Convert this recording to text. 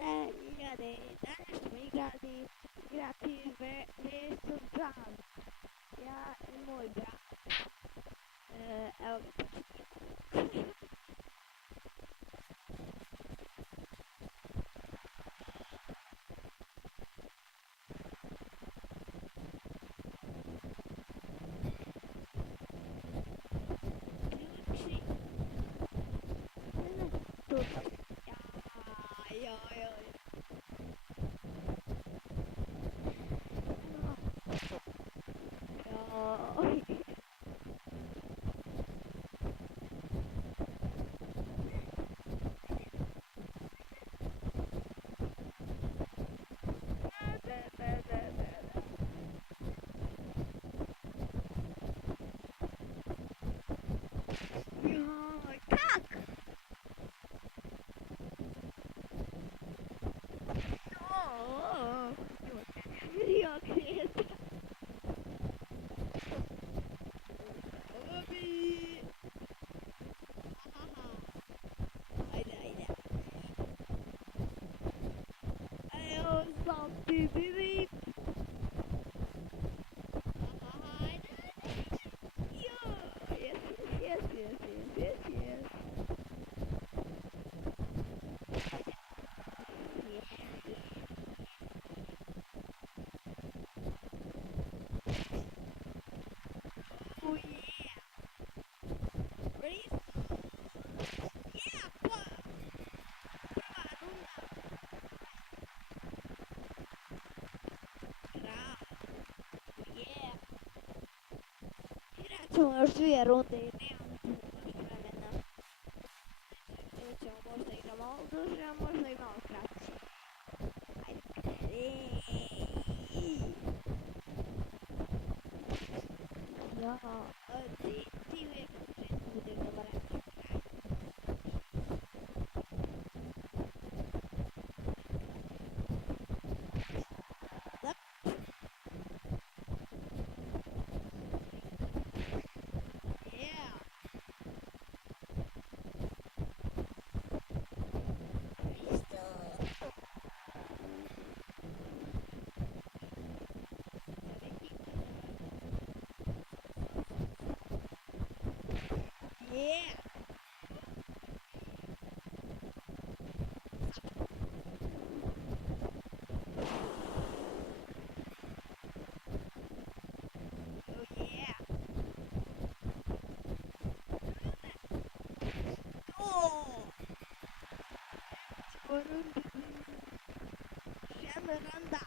Danas smo igrati versus Bran. Ja i moj brat. Evo ga počinje. Ključi. Ne znam, tu sam. Joj. Joj. Joj, kak? О, грёкнет. Оби. Ага. Haydi. Ayo, zombie baby. Haydi. Yo, yes. Oh yeah. Ready? Yeah, yeah. Ćemo još 2 runde i nemam puno vremena. Ili ćemo možda igrati malo duže, a možda i malo kraće. Ajde. Ja, ti uvijek budeš dobar. Da. Yeah. Yeah. Oh yeah. Oh. Şamaranda.